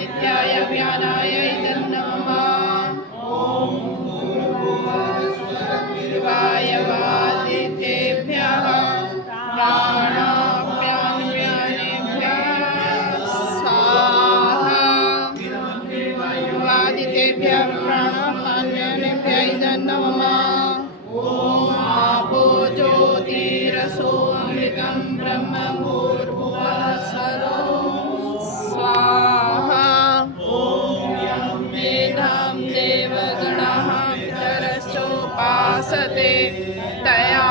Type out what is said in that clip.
आदित्याय व्यानाय नमः वायवादितेभ्यः प्राणाभ्यानेभ्यः स्वाहा वादितेभ्यः प्राणाभ्यानेभ्यः नमः ॐ आपो ज्योतिरसोऽमृतं ब्रह्म भूर्भुवः स्वाहा ॐ मेधां देवगणः पितरश्चोपासते तया